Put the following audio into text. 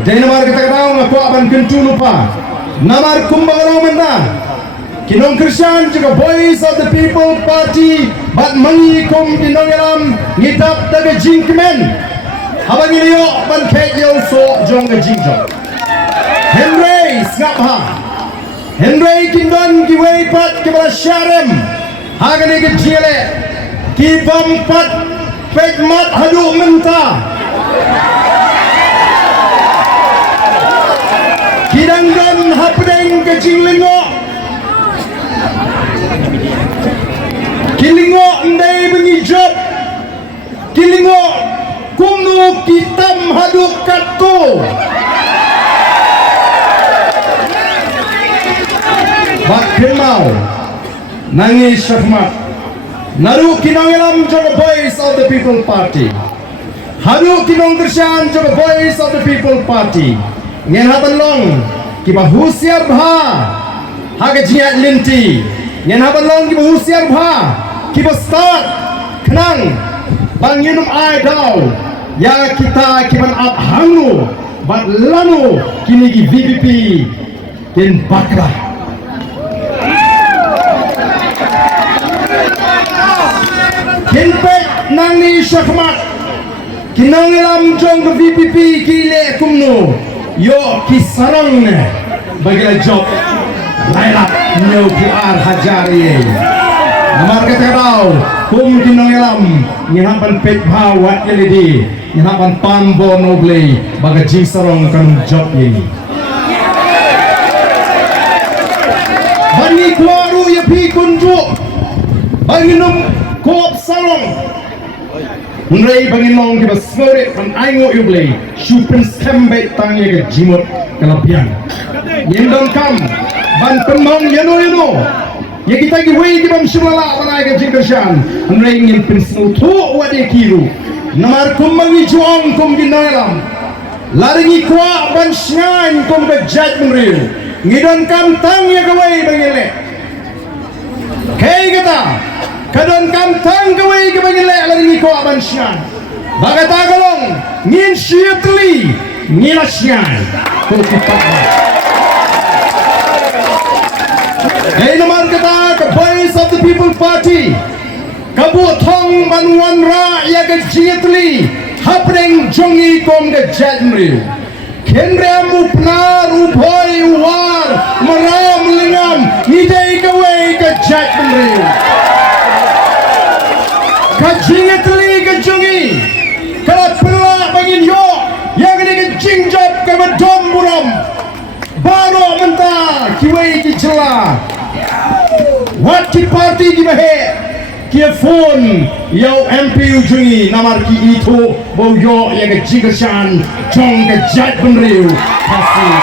Jadi namar kita tahu ngaku aban kentu lupa. Namar kumbang mana? Kinong Christian juga Voice of the People Party bat mengikum kinong yalam ngitap daga jingkemen. Abang ini yo ban kek yo so jong ga jingjong. Henry ngapha. Henry kindon giwei pat kibala syarem. Hagani ke jile. Kibam pat pekmat hadu mentah. Kidanggan hapdeng ke jinglingo. Kilingo ndai mengijab. Kilingo kumnu kitam haduk katko. Bak Pemau nangis syahmat. Naru kinong ilam jaga Voice of the People Party. Hadu kinong Christian jaga Voice of the People Party. Ngen haban long kiba husiar bha haga jiat linti. Ngen haban long kiba husiar bha kiba start kenang bang yunum ai daw ya kita kiban at hangu bat lanu kini ki VPP ken bakra. Kinpek nangni syakmat kinang ilam jong ke VPP kile kumno yo kisarang ne bagilah job lailap nyo QR hajari namar kata tau kum kinang ilam nginapan pek bawat yelidi nginapan pambo noble baga jing sarong kan job ini bani kuaru ya pi kunjuk bani num koop salong Unrai bangin long kita sore pan aingo yublei syupen stembe tangye ke jimot kelapian yendon kam ban pemong yano ya kita ki wei di bam shulala banai ke jingkershan unrai ngin pensnu tu wade kiru namar kumangi juang kum ginalam laringi kwa ban shngan kum ke jaj menriu ngidon kam tangye ke wei bangile kei kata kadon kam tang kawai ke bagi lek lari ko aban syan bagata galong ngin syitli ngila syan ko tipak hey nomor kata ke Voice of the People Party kabu thong banwan ra ya ke syitli hapring jongi kom ke jadmriu kenre mupnar upoi war maram lingam ngidai kawai ke jadmriu kajingat li kajungi kalau pelak bangin yo yang ini kejingjap ke bedom buram baru mentah kiwai kicela wat ki parti ki bahe ki phone yo MP ujungi namar ki itu bau yo yang kejingashan jong ke jat benriu kasih